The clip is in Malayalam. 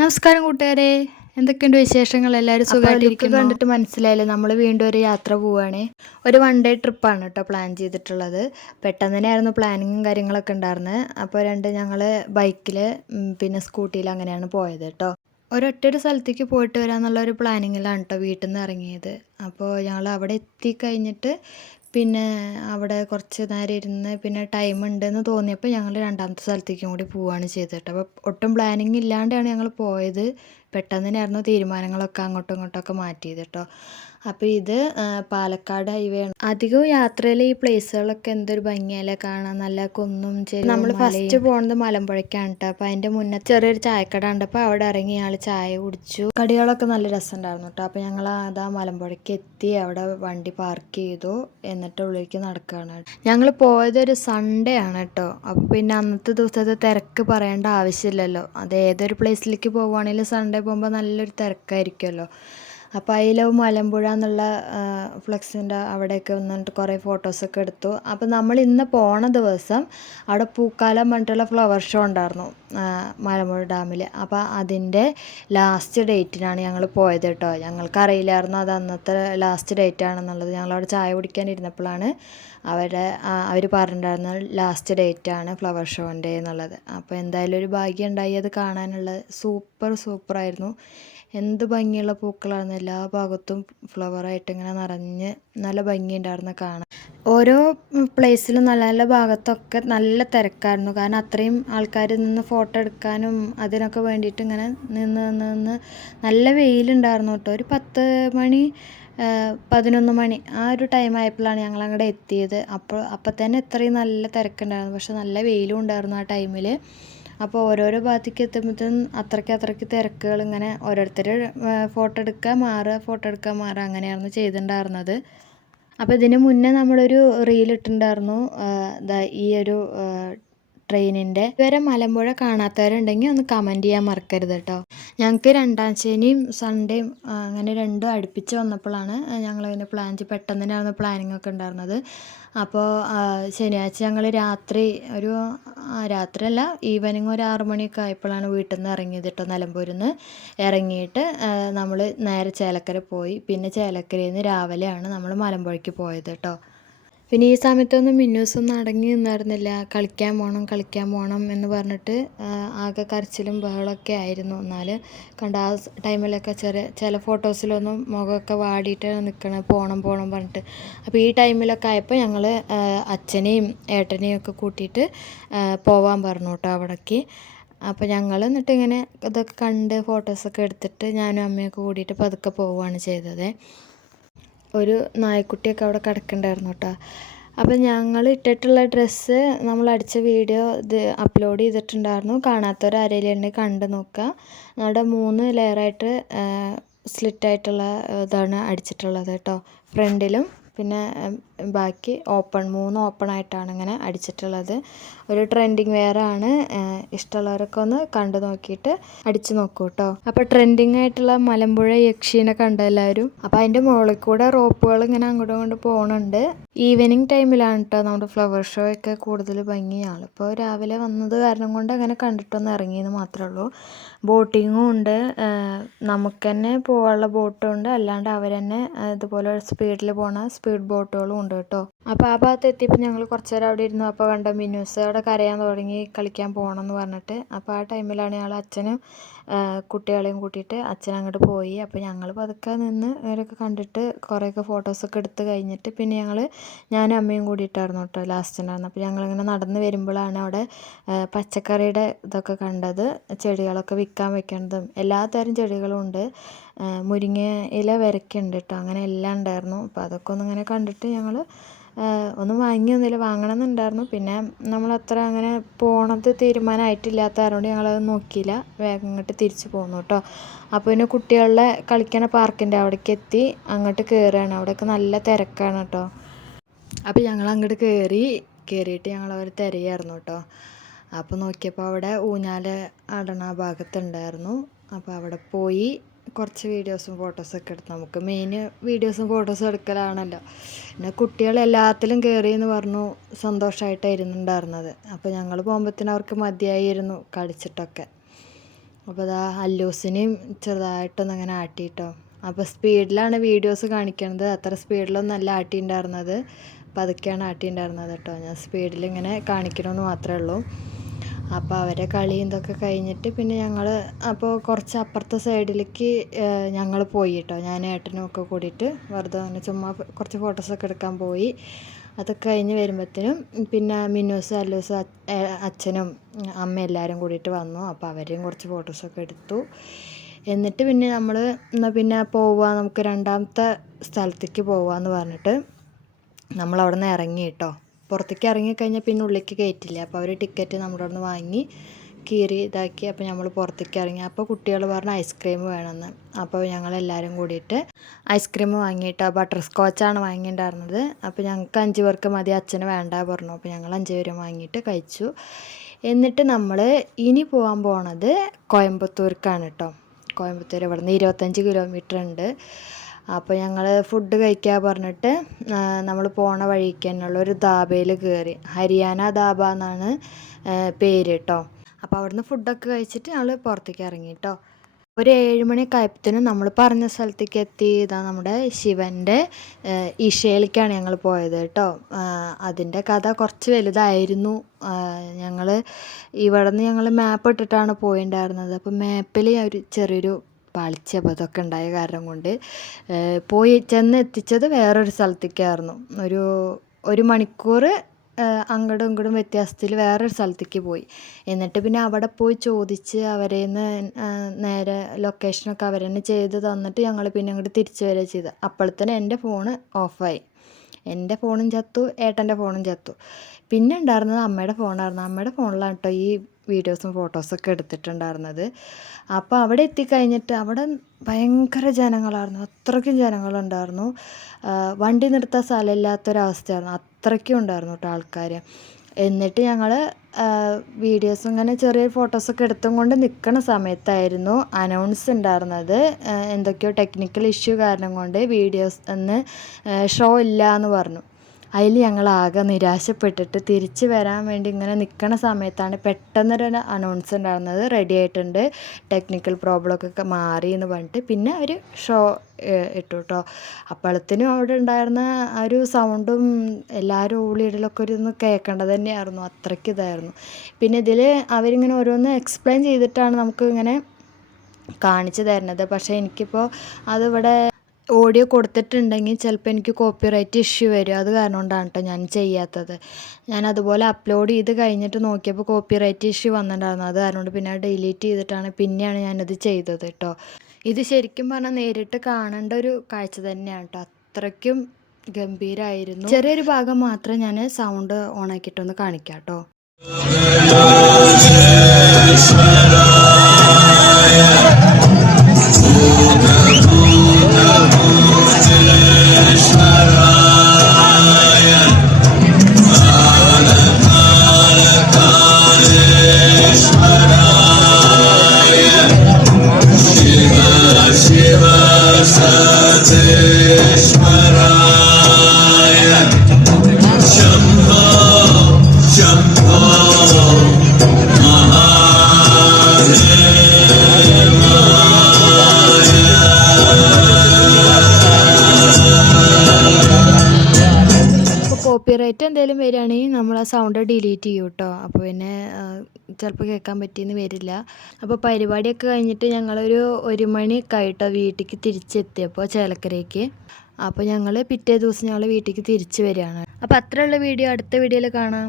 നമസ്കാരം കൂട്ടുകാരെ. എന്തൊക്കെയുണ്ട് വിശേഷങ്ങൾ? എല്ലാവരും സുഖമായിട്ടിരിക്കുന്നു? കണ്ടിട്ട് മനസ്സിലായില്ലേ? നമ്മൾ വീണ്ടും ഒരു യാത്ര പോവുകയാണ് ഒരു വൺ ഡേ ട്രിപ്പാണ് കേട്ടോ പ്ലാൻ ചെയ്തിട്ടുള്ളത്. പെട്ടെന്ന് തന്നെയായിരുന്നു പ്ലാനിങ്ങും കാര്യങ്ങളൊക്കെ ഉണ്ടായിരുന്നത് അപ്പോൾ രണ്ട് ഞങ്ങൾ ബൈക്കിൽ പിന്നെ സ്കൂട്ടിയിൽ അങ്ങനെയാണ് പോയത് കേട്ടോ ഒരൊറ്റ ഒരു സ്ഥലത്തേക്ക് പോയിട്ട് വരാമെന്നുള്ള ഒരു പ്ലാനിങ്ങിലാണ് കേട്ടോ വീട്ടിൽ നിന്ന് ഇറങ്ങിയത്. അപ്പോൾ ഞങ്ങൾ അവിടെ എത്തിക്കഴിഞ്ഞിട്ട് പിന്നെ അവിടെ കുറച്ച് നേരം ഇരുന്ന് പിന്നെ ടൈം ഉണ്ടെന്ന് തോന്നിയപ്പോൾ ഞങ്ങൾ രണ്ടാമത്തെ സ്ഥലത്തേക്കും കൂടി പോവുകയാണ് ചെയ്തത് കേട്ടോ അപ്പോൾ ഒട്ടും പ്ലാനിങ് ഇല്ലാണ്ടാണ് ഞങ്ങൾ പോയത്. പെട്ടെന്ന് തന്നെയായിരുന്നു തീരുമാനങ്ങളൊക്കെ അങ്ങോട്ടും ഇങ്ങോട്ടൊക്കെ മാറ്റിയത് കേട്ടോ അപ്പോൾ ഇത് പാലക്കാട് ഹൈവേ ആണ് അധികവും യാത്രയിൽ ഈ പ്ലേസുകളൊക്കെ എന്തൊരു ഭംഗിയല്ലേ കാണാൻ. നല്ല കുന്നും ചെരി നമ്മൾ ഫസ്റ്റ് പോകുന്നത് മലമ്പുഴയ്ക്കാണ് കേട്ടോ അപ്പോൾ അതിന്റെ മുന്നേ ചെറിയൊരു ചായക്കട ഉണ്ട് അപ്പോൾ അവിടെ ഇറങ്ങി ഞങ്ങൾ ചായ കുടിച്ചു. കടികളൊക്കെ നല്ല രസമുണ്ടായിരുന്നു കേട്ടോ അപ്പോൾ ഞങ്ങൾ അതാ മലമ്പുഴയ്ക്ക് എത്തി. അവിടെ വണ്ടി പാർക്ക് ചെയ്തു. എന്നിട്ട് ഉള്ളിലേക്ക് നടക്കുകയാണ് ഞങ്ങൾ പോയത് ഒരു സൺഡേ ആണ് കേട്ടോ അപ്പോൾ പിന്നെ അന്നത്തെ ദിവസത്തെ തിരക്ക് പറയേണ്ട ആവശ്യമില്ലല്ലോ. അത് ഏതൊരു പ്ലേസിലേക്ക് പോവുകയാണെങ്കിലും സൺഡേ പോകുമ്പോൾ നല്ലൊരു തിരക്കായിരിക്കുമല്ലോ അപ്പോൾ അതിൽ മലമ്പുഴ എന്നുള്ള ഫ്ലെക്സിന്റെ അവിടെയൊക്കെ വന്നിട്ട് കുറേ ഫോട്ടോസൊക്കെ എടുത്തു. അപ്പോൾ നമ്മൾ ഇന്ന് പോണ ദിവസം അവിടെ പൂക്കാലം പറഞ്ഞിട്ടുള്ള ഫ്ലവർ ഷോ ഉണ്ടായിരുന്നു മലമ്പുഴ ഡാമിൽ അപ്പോൾ അതിന്റെ ലാസ്റ്റ് ഡേറ്റിനാണ് ഞങ്ങൾ പോയത് കേട്ടോ. ഞങ്ങൾക്കറിയില്ലായിരുന്നു അത് അന്നത്തെ ലാസ്റ്റ് ഡേറ്റ് ആണെന്നുള്ളത്. ഞങ്ങളവിടെ ചായ കുടിക്കാൻ ഇരുന്നപ്പോഴാണ് അവരുടെ അവർ പറഞ്ഞിട്ടുണ്ടായിരുന്നു ലാസ്റ്റ് ഡേറ്റ് ആണ് ഫ്ലവർ ഷോന്റെ എന്നുള്ളത്. അപ്പോൾ എന്തായാലും ഒരു ഭാഗ്യം ഉണ്ടായി അത് കാണാനുള്ള. സൂപ്പർ സൂപ്പർ ആയിരുന്നു. എന്ത് ഭംഗിയുള്ള പൂക്കളായിരുന്നു. എല്ലാ ഭാഗത്തും ഫ്ലവറായിട്ട് ഇങ്ങനെ നിറഞ്ഞ് നല്ല ഭംഗിയുണ്ടായിരുന്നു കാണാൻ. ഓരോ പ്ലേസിലും നല്ല നല്ല ഭാഗത്തൊക്കെ നല്ല തിരക്കായിരുന്നു. കാരണം അത്രയും ആൾക്കാർ നിന്ന് ഫോട്ടോ എടുക്കാനും അതിനൊക്കെ വേണ്ടിയിട്ട് ഇങ്ങനെ നിന്ന് നിന്ന് നിന്ന് നല്ല വെയിലുണ്ടായിരുന്നു കേട്ടോ. ഒരു പത്ത് മണി പതിനൊന്ന് മണി ആ ഒരു ടൈം ആയപ്പോഴാണ് ഞങ്ങൾ അങ്ങോട്ട് എത്തിയത്. അപ്പോൾ അപ്പം തന്നെ ഇത്രയും നല്ല തിരക്കുണ്ടായിരുന്നു. പക്ഷെ നല്ല വെയിലും ഉണ്ടായിരുന്നു ആ ടൈമിൽ അപ്പോൾ ഓരോരോ ഭാഗത്തേക്ക് എത്തുമ്പോഴത്തേനും അത്രയ്ക്ക് അത്രയ്ക്ക് തിരക്കുകൾ ഇങ്ങനെ ഓരോരുത്തർ ഫോട്ടോ എടുക്കാൻ മാറുക ഫോട്ടോ എടുക്കാൻ മാറുക അങ്ങനെയായിരുന്നു ചെയ്തിട്ടുണ്ടായിരുന്നത്. അപ്പോൾ ഇതിന് മുന്നേ നമ്മളൊരു റീൽ ഇട്ടിട്ടുണ്ടായിരുന്നു. ഈ ഒരു ട്രെയിനിന്റെ. ഇതുവരെ മലമ്പുഴ കാണാത്തവരുണ്ടെങ്കിൽ ഒന്ന് കമന്റ് ചെയ്യാൻ മറക്കരുത് കേട്ടോ ഞങ്ങൾക്ക് രണ്ടാം ശനിയും സൺഡേയും അങ്ങനെ രണ്ടും അടുപ്പിച്ച് വന്നപ്പോഴാണ് അതിന് പ്ലാൻ പെട്ടെന്ന് തന്നെയായിരുന്നു പ്ലാനിങ് ഒക്കെ ഉണ്ടായിരുന്നത്. അപ്പോൾ ശനിയാഴ്ച ഞങ്ങൾ രാത്രി ഒരു രാത്രിയല്ല ഈവനിങ് ഒരു ആറ് മണിയൊക്കെ ആയപ്പോഴാണ് വീട്ടിൽ നിന്ന് ഇറങ്ങിയത് കേട്ടോ നിലമ്പൂരിൽ നിന്ന് ഇറങ്ങിയിട്ട് നമ്മൾ നേരെ ചേലക്കര പോയി. പിന്നെ ചേലക്കരയിൽ നിന്ന് രാവിലെയാണ് നമ്മൾ മലമ്പുഴയ്ക്ക് പോയത് കേട്ടോ പിന്നെ ഈ സമയത്തൊന്നും മിന്നൂസൊന്നും അടങ്ങി നിന്നായിരുന്നില്ല. കളിക്കാൻ പോകണം കളിക്കാൻ പോകണം എന്ന് പറഞ്ഞിട്ട് ആകെ കരച്ചിലും ബഹളമൊക്കെ ആയിരുന്നു. എന്നാൽ കണ്ട ആ ടൈമിലൊക്കെ ചെറിയ ചില ഫോട്ടോസിലൊന്നും മുഖമൊക്കെ വാടിയിട്ട് നിൽക്കണം പോകണം പോകണം പറഞ്ഞിട്ട്. അപ്പോൾ ഈ ടൈമിലൊക്കെ ആയപ്പോൾ ഞങ്ങൾ അച്ഛനെയും ഏട്ടനെയും ഒക്കെ കൂട്ടിയിട്ട് പോവാൻ പറഞ്ഞു കേട്ടോ അവിടേക്ക്. അപ്പോൾ ഞങ്ങൾ എന്നിട്ട് ഇങ്ങനെ ഇതൊക്കെ കണ്ട് ഫോട്ടോസൊക്കെ എടുത്തിട്ട് ഞാനും അമ്മയൊക്കെ കൂടിയിട്ട് പതുക്കെ പോവുകയാണ് ചെയ്തത്. ഒരു നായ്ക്കുട്ടിയൊക്കെ അവിടെ കിടക്കണ്ടായിരുന്നു കേട്ടോ. അപ്പം ഞങ്ങൾ ഇട്ടിട്ടുള്ള ഡ്രസ്സ് നമ്മൾ അടിച്ച വീഡിയോ ഇത് അപ്ലോഡ് ചെയ്തിട്ടുണ്ടായിരുന്നു. കാണാത്തവർ ആരെങ്കിലും ഉണ്ടെങ്കിൽ കണ്ടു നോക്കുക. നമ്മുടെ മൂന്ന് ലെയറായിട്ട് സ്ലിറ്റായിട്ടുള്ള ഇതാണ് അടിച്ചിട്ടുള്ളത് കേട്ടോ. ഫ്രണ്ടിലും പിന്നെ ബാക്കി ഓപ്പൺ മൂന്ന് ഓപ്പൺ ആയിട്ടാണ് ഇങ്ങനെ അടിച്ചിട്ടുള്ളത്. ഒരു ട്രെൻഡിങ് വെയർ ആണ്. ഇഷ്ടമുള്ളവരൊക്കെ ഒന്ന് കണ്ടു നോക്കിയിട്ട് അടിച്ചു നോക്കൂ കേട്ടോ അപ്പോൾ ട്രെൻഡിങ് ആയിട്ടുള്ള മലമ്പുഴ യക്ഷീനെ കണ്ട എല്ലാവരും? അപ്പോൾ അതിന്റെ മുകളിൽ കൂടെ റോപ്പുകൾ ഇങ്ങനെ അങ്ങോട്ടും ഇങ്ങോട്ടും പോകുന്നുണ്ട് ഈവനിങ് ടൈമിലാണ് കേട്ടോ നമ്മുടെ ഫ്ലവർ ഷോ ഒക്കെ കൂടുതൽ ഭംഗിയാണ് ഇപ്പോൾ രാവിലെ വന്നത് കാരണം കൊണ്ട് അങ്ങനെ കണ്ടിട്ടൊന്ന് ഇറങ്ങിയെന്ന് മാത്രമേ ഉള്ളൂ. ബോട്ടിങ്ങും ഉണ്ട്. നമുക്ക് തന്നെ പോകാനുള്ള ബോട്ടും ഉണ്ട്. അല്ലാണ്ട് അവർ ഇതുപോലെ സ്പീഡിൽ പോണ സ്പീഡ് ബോട്ടുകളും ഉണ്ട്. കേട്ടോ. അപ്പോൾ ആ ഭാഗത്ത് എത്തിയപ്പോൾ ഞങ്ങൾ കുറച്ച് നേരം അവിടെ ഇരുന്നു. അപ്പോൾ കണ്ട മിന്നൂസ് അവിടെ കരയാൻ തുടങ്ങി കളിക്കാൻ പോകണം എന്ന് പറഞ്ഞിട്ട്. അപ്പോൾ ആ ടൈമിലാണ് ഞങ്ങൾ അച്ഛനും കുട്ടികളെയും കൂട്ടിയിട്ട് അച്ഛൻ അങ്ങോട്ട് പോയി. അപ്പോൾ ഞങ്ങൾ പതുക്കെ നിന്ന് ഇവരൊക്കെ കണ്ടിട്ട് കുറേയൊക്കെ ഫോട്ടോസൊക്കെ എടുത്ത് കഴിഞ്ഞിട്ട് പിന്നെ ഞങ്ങൾ ഞാനും അമ്മയും കൂടിയിട്ടായിരുന്നു കേട്ടോ ലാസ്റ്റ് ഉണ്ടായിരുന്നു അപ്പോൾ ഞങ്ങളിങ്ങനെ നടന്ന് വരുമ്പോഴാണ് അവിടെ പച്ചക്കറിയുടെ ഇതൊക്കെ കണ്ടത് ചെടികളൊക്കെ വിൽക്കാൻ വെക്കേണ്ടതും. എല്ലാ തരം ചെടികളും ഉണ്ട്. മുരിങ്ങ ഇല വരയ്ക്കുന്നുണ്ട് കേട്ടോ. അങ്ങനെ എല്ലാം ഉണ്ടായിരുന്നു. അപ്പോൾ അതൊക്കെ ഒന്നിങ്ങനെ കണ്ടിട്ട് ഞങ്ങൾ ഒന്നും വാങ്ങിയൊന്നുമില്ല വാങ്ങണം എന്നുണ്ടായിരുന്നു പിന്നെ നമ്മൾ അത്ര അങ്ങനെ പോണത് തീരുമാനമായിട്ടില്ലാത്ത കാരണം ഞങ്ങളത് നോക്കിയില്ല. വേഗം ഇങ്ങോട്ട് തിരിച്ചു പോന്നു കേട്ടോ. അപ്പോൾ പിന്നെ കുട്ടികളുടെ കളിക്കണ പാർക്കിന്റെ അവിടേക്ക് എത്തി. അങ്ങോട്ട് കയറുകയാണ് അവിടെയൊക്കെ നല്ല തിരക്കാണ് കേട്ടോ. അപ്പോൾ ഞങ്ങൾ അങ്ങോട്ട് കയറി കയറിയിട്ട് ഞങ്ങൾ അവർ തിരയായിരുന്നു കേട്ടോ. അപ്പോൾ നോക്കിയപ്പോൾ അവിടെ ഊഞ്ഞാൽ ആടണ ഭാഗത്തുണ്ടായിരുന്നു. അപ്പോൾ അവിടെ പോയി കുറച്ച് വീഡിയോസും ഫോട്ടോസൊക്കെ എടുത്ത് നമുക്ക് മെയിൻ വീഡിയോസും ഫോട്ടോസും എടുക്കലാണല്ലോ. പിന്നെ കുട്ടികൾ എല്ലാത്തിലും കയറി എന്ന് പറഞ്ഞു സന്തോഷമായിട്ടായിരുന്നു ഉണ്ടായിരുന്നത്. അപ്പോൾ ഞങ്ങൾ പോകുമ്പോഴത്തേനും അവർക്ക് മതിയായിരുന്നു കളിച്ചിട്ടൊക്കെ. അപ്പോൾ അതാ അല്ലൂസിനെയും ചെറുതായിട്ടൊന്ന് അങ്ങനെ ആട്ടിയിട്ടോ അപ്പോൾ സ്പീഡിലാണ് വീഡിയോസ് കാണിക്കുന്നത് അത്ര സ്പീഡിലൊന്നും അല്ല ആട്ടിയിട്ടുണ്ടായിരുന്നത്. പതുക്കെയാണ് ആട്ടിയിട്ടുണ്ടായിരുന്നത് കേട്ടോ. ഞാൻ സ്പീഡിൽ ഇങ്ങനെ കാണിക്കണമെന്ന് മാത്രമേ ഉള്ളൂ. അപ്പോൾ അവരെ കളിയും ഇതൊക്കെ കഴിഞ്ഞിട്ട് പിന്നെ ഞങ്ങൾ അപ്പോൾ കുറച്ച് അപ്പുറത്തെ സൈഡിലേക്ക് ഞങ്ങൾ പോയി കേട്ടോ ഞാൻ ഏട്ടനും ഒക്കെ കൂടിയിട്ട് വെറുതെ അങ്ങനെ ചുമ്മാ കുറച്ച് ഫോട്ടോസൊക്കെ എടുക്കാൻ പോയി. അതൊക്കെ കഴിഞ്ഞ് വരുമ്പോഴത്തേനും പിന്നെ മിന്നൂസ് അല്ലൂസ് അച്ഛനും അമ്മ എല്ലാവരും കൂടിയിട്ട് വന്നു. അപ്പോൾ അവരെയും കുറച്ച് ഫോട്ടോസൊക്കെ എടുത്തു. എന്നിട്ട് പിന്നെ നമ്മൾ എന്നാൽ പിന്നെ പോവുക നമുക്ക് രണ്ടാമത്തെ സ്ഥലത്തേക്ക് പോവാന്ന് പറഞ്ഞിട്ട് നമ്മൾ അവിടെ നിന്ന് ഇറങ്ങി കേട്ടോ പുറത്തേക്ക് ഇറങ്ങിക്കഴിഞ്ഞാൽ പിന്നെ ഉള്ളിലേക്ക് കയറ്റില്ല അപ്പോൾ അവർ ടിക്കറ്റ് നമ്മുടെ അവിടെ നിന്ന് വാങ്ങി കീറി ഇതാക്കി അപ്പോൾ നമ്മൾ പുറത്തേക്ക് ഇറങ്ങി. അപ്പോൾ കുട്ടികൾ പറഞ്ഞു ഐസ്ക്രീം വേണമെന്ന് അപ്പോൾ ഞങ്ങൾ ഞങ്ങളെല്ലാവരും കൂടിയിട്ട് ഐസ്ക്രീം വാങ്ങിയിട്ട് ബട്ടർ സ്കോച്ചാണ് വാങ്ങിയിട്ടുണ്ടായിരുന്നത്. അപ്പോൾ ഞങ്ങൾക്ക് അഞ്ച് പേർക്ക് മതി അച്ഛന് വേണ്ട പറഞ്ഞു. അപ്പോൾ ഞങ്ങൾ അഞ്ച് പേരും വാങ്ങിയിട്ട് കഴിച്ചു. എന്നിട്ട് നമ്മൾ ഇനി പോകാൻ പോണത് കോയമ്പത്തൂർക്കാണ് കേട്ടോ കോയമ്പത്തൂർ ഇവിടെ നിന്ന് ഇരുപത്തഞ്ച് കിലോമീറ്റർ ഉണ്ട്. അപ്പോൾ ഞങ്ങൾ ഫുഡ് കഴിക്കാൻ പറഞ്ഞിട്ട് നമ്മൾ പോണ വഴിക്ക് തന്നെയുള്ള ഒരു ധാബയിൽ കയറി ഹരിയാന ധാബ എന്നാണ് പേര് കേട്ടോ അപ്പോൾ അവിടുന്ന് ഫുഡൊക്കെ കഴിച്ചിട്ട് ഞങ്ങൾ പുറത്തേക്ക് ഇറങ്ങി കേട്ടോ ഒരു ഏഴ് മണി ആയപ്പോഴത്തേനും നമ്മൾ പറഞ്ഞ സ്ഥലത്തേക്ക് എത്തി. ഇതാ നമ്മുടെ ശിവന്റെ ഈശയിലേക്കാണ് ഞങ്ങൾ പോയത് കേട്ടോ അതിന്റെ കഥ കുറച്ച് വലുതായിരുന്നു. ഞങ്ങൾ ഇവിടെ നിന്ന് ഞങ്ങൾ മാപ്പ് ഇട്ടിട്ടാണ് പോയിണ്ടായിരുന്നത്. അപ്പോൾ മാപ്പിൽ ഒരു ചെറിയൊരു പാളിച്ചപതൊക്കെ ഉണ്ടായ കാരണം കൊണ്ട് പോയി ചെന്ന് എത്തിച്ചത് വേറൊരു സ്ഥലത്തേക്കായിരുന്നു. ഒരു ഒരു മണിക്കൂർ അങ്ങോട്ടും ഇങ്ങോട്ടും വ്യത്യാസത്തിൽ വേറൊരു സ്ഥലത്തേക്ക് പോയി. എന്നിട്ട് പിന്നെ അവിടെ പോയി ചോദിച്ച് അവരെ നിന്ന് നേരെ ലൊക്കേഷനൊക്കെ അവർ തന്നെ ചെയ്ത് തന്നിട്ട് ഞങ്ങൾ പിന്നെ അങ്ങോട്ട് തിരിച്ചു വരിക ചെയ്ത്. അപ്പോഴത്തേനും എന്റെ ഫോണ് ഓഫായി. എന്റെ ഫോണും ചത്തു ഏട്ടന്റെ ഫോണും ചത്തു. പിന്നെ ഉണ്ടായിരുന്നത് അമ്മയുടെ ഫോണായിരുന്നു. അമ്മയുടെ ഫോണിലാണ് കേട്ടോ ഈ വീഡിയോസും ഫോട്ടോസൊക്കെ എടുത്തിട്ടുണ്ടായിരുന്നത്. അപ്പോൾ അവിടെ എത്തിക്കഴിഞ്ഞിട്ട് അവിടെ ഭയങ്കര ജനങ്ങളായിരുന്നു. അത്രയ്ക്കും ജനങ്ങളുണ്ടായിരുന്നു. വണ്ടി നിർത്താൻ സ്ഥലമില്ലാത്തൊരവസ്ഥയായിരുന്നു. അത്രയ്ക്കും ഉണ്ടായിരുന്നു കേട്ടോ ആൾക്കാർ എന്നിട്ട് ഞങ്ങൾ വീഡിയോസും ഇങ്ങനെ ചെറിയ ഫോട്ടോസൊക്കെ എടുത്തും കൊണ്ട് നിൽക്കുന്ന സമയത്തായിരുന്നു അനൗൺസ് ഉണ്ടായിരുന്നത്. എന്തൊക്കെയോ ടെക്നിക്കൽ ഇഷ്യൂ കാരണം കൊണ്ട് വീഡിയോസ് എന്ന് ഷോ ഇല്ല എന്ന് പറഞ്ഞു. അതിൽ ആകെ നിരാശപ്പെട്ടിട്ട് തിരിച്ച് വരാൻ വേണ്ടി ഇങ്ങനെ നിൽക്കുന്ന സമയത്താണ് പെട്ടെന്നൊരു അനൗൺസ് ഉണ്ടായിരുന്നത്. റെഡി ആയിട്ടുണ്ട്. ടെക്നിക്കൽ പ്രോബ്ലമൊക്കെ മാറി എന്ന് പറഞ്ഞിട്ട് പിന്നെ അവർ ഷോ ഇട്ടു കേട്ടോ അപ്പോഴത്തേനും അവിടെ ഉണ്ടായിരുന്ന ആ ഒരു സൗണ്ടും എല്ലാവരും ഉള്ളിടലൊക്കെ ഒരു ഒന്ന് കേൾക്കേണ്ടത് തന്നെയായിരുന്നു. അത്രയ്ക്ക് ഇതായിരുന്നു. പിന്നെ ഇതിൽ അവരിങ്ങനെ ഓരോന്ന് എക്സ്പ്ലെയിൻ ചെയ്തിട്ടാണ് നമുക്ക് ഇങ്ങനെ കാണിച്ചു തരുന്നത്. പക്ഷേ എനിക്കിപ്പോൾ അതിവിടെ ഓഡിയോ കൊടുത്തിട്ടുണ്ടെങ്കിൽ ചിലപ്പോൾ എനിക്ക് കോപ്പിറൈറ്റ് ഇഷ്യൂ വരും. അത് കാരണം കൊണ്ടാണ് കേട്ടോ ഞാൻ ചെയ്യാത്തത്. ഞാൻ അതുപോലെ അപ്ലോഡ് ചെയ്ത് കഴിഞ്ഞിട്ട് നോക്കിയപ്പോൾ കോപ്പിറൈറ്റ് ഇഷ്യൂ വന്നിട്ടുണ്ടായിരുന്നു. അത് കാരണം കൊണ്ട് പിന്നെ ഡിലീറ്റ് ചെയ്തിട്ടാണ് പിന്നെയാണ് ഞാനത് ചെയ്തത് കേട്ടോ ഇത് ശരിക്കും പറഞ്ഞാൽ നേരിട്ട് കാണേണ്ട ഒരു കാഴ്ച തന്നെയാണ് കേട്ടോ അത്രയ്ക്കും ഗംഭീരമായിരുന്നു ചെറിയൊരു ഭാഗം മാത്രം ഞാൻ സൗണ്ട് ഓൺ ആക്കിയിട്ടൊന്ന് കാണിക്കാം കേട്ടോ എന്തെങ്കിലും വരികയാണെങ്കിൽ നമ്മൾ ആ സൗണ്ട് ഡിലീറ്റ് ചെയ്യും കേട്ടോ അപ്പോൾ പിന്നെ ചിലപ്പോൾ കേൾക്കാൻ പറ്റിയെന്ന് വരില്ല. അപ്പോൾ പരിപാടിയൊക്കെ കഴിഞ്ഞിട്ട് ഞങ്ങളൊരു ഒരു മണിയൊക്കെ ആയിട്ടോ വീട്ടിലേക്ക് തിരിച്ചെത്തിയപ്പോൾ ചേലക്കരയ്ക്ക്. അപ്പോൾ ഞങ്ങൾ പിറ്റേ ദിവസം ഞങ്ങൾ വീട്ടിലേക്ക് തിരിച്ചു വരികയാണ്. അപ്പോൾ അത്രയുള്ള വീഡിയോ. അടുത്ത വീഡിയോയിൽ കാണാം.